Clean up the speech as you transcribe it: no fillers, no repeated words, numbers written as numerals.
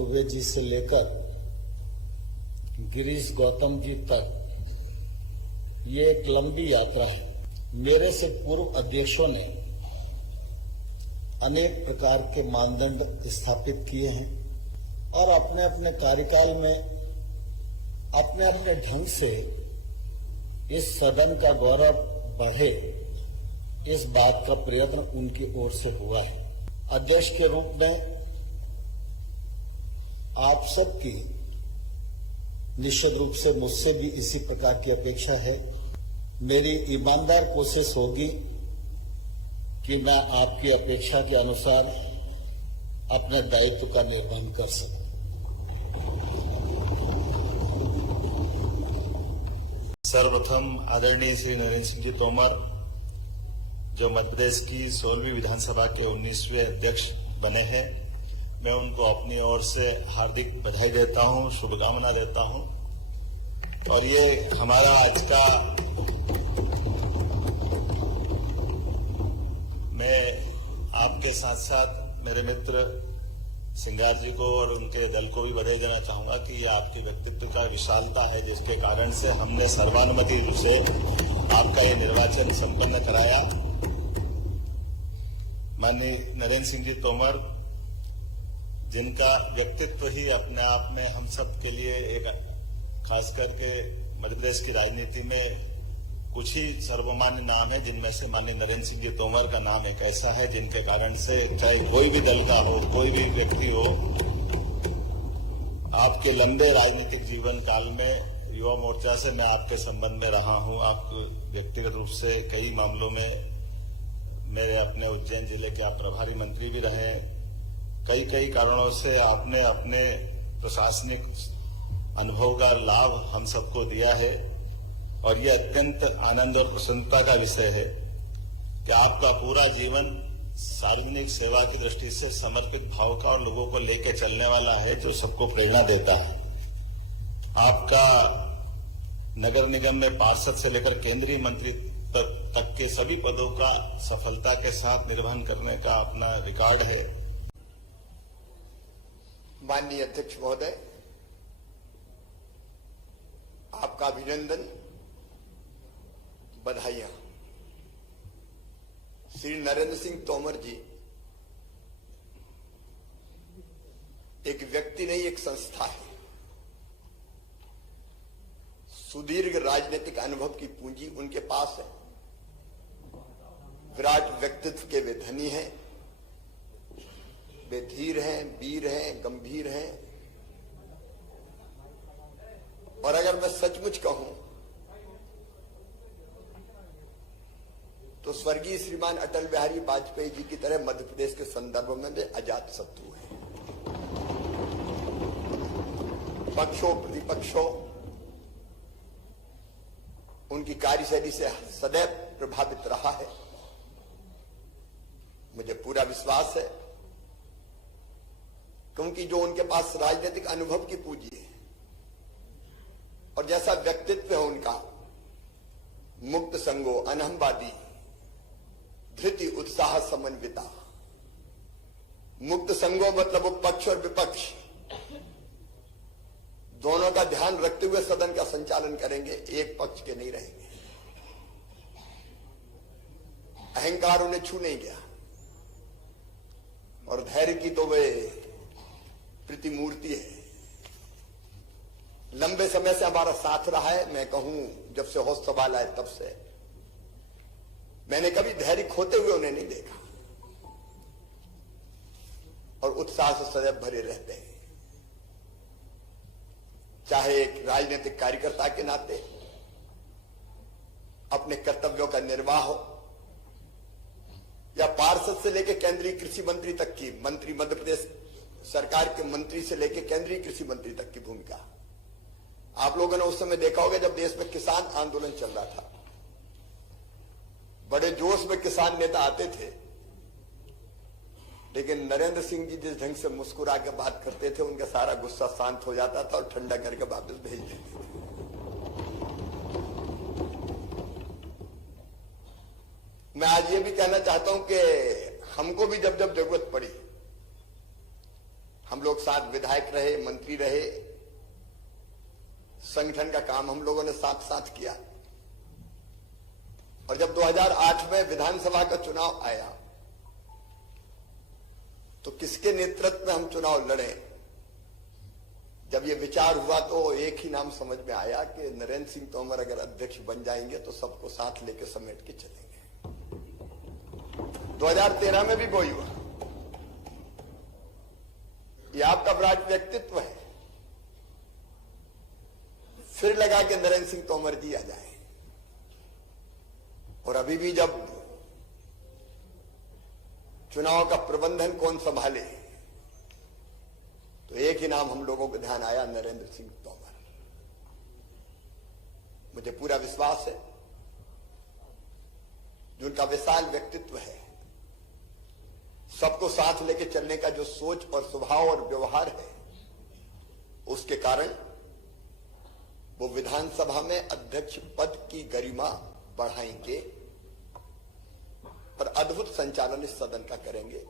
दुबे जी से लेकर गिरीश गौतम जी तक ये एक लंबी यात्रा है। मेरे से पूर्व अध्यक्षों ने अनेक प्रकार के मानदंड स्थापित किए हैं और अपने अपने कार्यकाल में अपने अपने ढंग से इस सदन का गौरव बढ़े, इस बात का प्रयत्न उनकी ओर से हुआ है। अध्यक्ष के रूप में आप सबकी निश्चित रूप से मुझसे भी इसी प्रकार की अपेक्षा है। मेरी ईमानदार कोशिश होगी कि मैं आपकी अपेक्षा के अनुसार अपने दायित्व का निर्वहन कर सकूं। सर्वप्रथम आदरणीय श्री नरेंद्र सिंह जी तोमर, जो मध्य प्रदेश की 16वीं विधानसभा के 19वें अध्यक्ष बने हैं, मैं उनको अपनी ओर से हार्दिक बधाई देता हूं, शुभकामना देता हूं। और ये हमारा आज का, मैं आपके साथ साथ मेरे मित्र सिंगार जी को और उनके दल को भी बधाई देना चाहूंगा कि ये आपके व्यक्तित्व का विशालता है, जिसके कारण से हमने सर्वानुमति से आपका ये निर्वाचन संपन्न कराया। माननीय नरेंद्र सिंह जी तोमर, जिनका व्यक्तित्व ही अपने आप में हम सब के लिए एक, खास करके मध्य प्रदेश की राजनीति में कुछ ही सर्वमान्य नाम है, जिनमें से माननीय नरेंद्र सिंह जी तोमर का नाम एक ऐसा है जिनके कारण से चाहे कोई भी दल का हो, कोई भी व्यक्ति हो, आपके लंबे राजनीतिक जीवन काल में युवा मोर्चा से मैं आपके संबंध में रहा हूं। आप व्यक्तिगत रूप से कई मामलों में मेरे अपने उज्जैन जिले के आप प्रभारी मंत्री भी रहे। कई कारणों से आपने अपने प्रशासनिक अनुभव का लाभ हम सबको दिया है और ये अत्यंत आनंद और प्रसन्नता का विषय है कि आपका पूरा जीवन सार्वजनिक सेवा की दृष्टि से समर्पित भाव का और लोगों को लेकर चलने वाला है, जो सबको प्रेरणा देता है। आपका नगर निगम में पार्षद से लेकर केंद्रीय मंत्री तक के सभी पदों का सफलता के साथ निर्वहन करने का अपना रिकॉर्ड है। माननीय अध्यक्ष महोदय, आपका अभिनंदन, बधाइयां। श्री नरेंद्र सिंह तोमर जी एक व्यक्ति नहीं, एक संस्था है। सुदीर्घ राजनीतिक अनुभव की पूंजी उनके पास है। विराट व्यक्तित्व के वे धनी हैं, वे धीर हैं, वीर हैं, गंभीर हैं। और अगर मैं सचमुच कहूं तो स्वर्गीय श्रीमान अटल बिहारी वाजपेयी जी की तरह मध्य प्रदेश के संदर्भ में वे अजात शत्रु हैं। पक्षों प्रतिपक्षों उनकी कार्यशैली से सदैव प्रभावित रहा है। मुझे पूरा विश्वास है क्योंकि जो उनके पास राजनीतिक अनुभव की पूंजी है और जैसा व्यक्तित्व है उनका, मुक्त संगो, अनहमवादी, धृति, उत्साह, समन्विता। मुक्त संगो मतलब वो पक्ष और विपक्ष दोनों का ध्यान रखते हुए सदन का संचालन करेंगे, एक पक्ष के नहीं रहेंगे। अहंकार उन्हें छू नहीं गया और धैर्य की तो वे प्रतिमूर्ति है। लंबे समय से हमारा साथ रहा है। मैं कहूं जब से होश सवाल आए तब से मैंने कभी धैर्य खोते हुए उन्हें नहीं देखा और उत्साह से सदैव भरे रहते हैं। चाहे एक राजनीतिक कार्यकर्ता के नाते अपने कर्तव्यों का निर्वाह हो या पार्षद से लेकर केंद्रीय कृषि मंत्री तक की, मंत्री मध्य प्रदेश सरकार के मंत्री से लेकर केंद्रीय कृषि मंत्री तक की भूमिका। आप लोगों ने उस समय देखा होगा जब देश में किसान आंदोलन चल रहा था, बड़े जोश में किसान नेता आते थे, लेकिन नरेंद्र सिंह जी जिस ढंग से मुस्कुरा के बात करते थे, उनका सारा गुस्सा शांत हो जाता था और ठंडा करके वापस भेज देते थे। मैं आज ये भी कहना चाहता हूं कि हमको भी जब जब जरूरत पड़ी हम लोग साथ विधायक रहे, मंत्री रहे, संगठन का काम हम लोगों ने साथ साथ किया। और जब 2008 में विधानसभा का चुनाव आया तो किसके नेतृत्व में हम चुनाव लड़े, जब ये विचार हुआ तो एक ही नाम समझ में आया कि नरेंद्र सिंह तोमर अगर अध्यक्ष बन जाएंगे तो सबको साथ लेकर समेट के चलेंगे। 2013 में भी वही हुआ। ये आपका विराट व्यक्तित्व है, फिर लगा कि नरेंद्र सिंह तोमर जी आ जाए। और अभी भी जब चुनाव का प्रबंधन कौन संभाले तो एक ही नाम हम लोगों को ध्यान आया, नरेंद्र सिंह तोमर। मुझे पूरा विश्वास है जो उनका विशाल व्यक्तित्व है, सबको साथ लेके चलने का जो सोच और स्वभाव और व्यवहार है, उसके कारण वो विधानसभा में अध्यक्ष पद की गरिमा बढ़ाएंगे और अद्भुत संचालन इस सदन का करेंगे।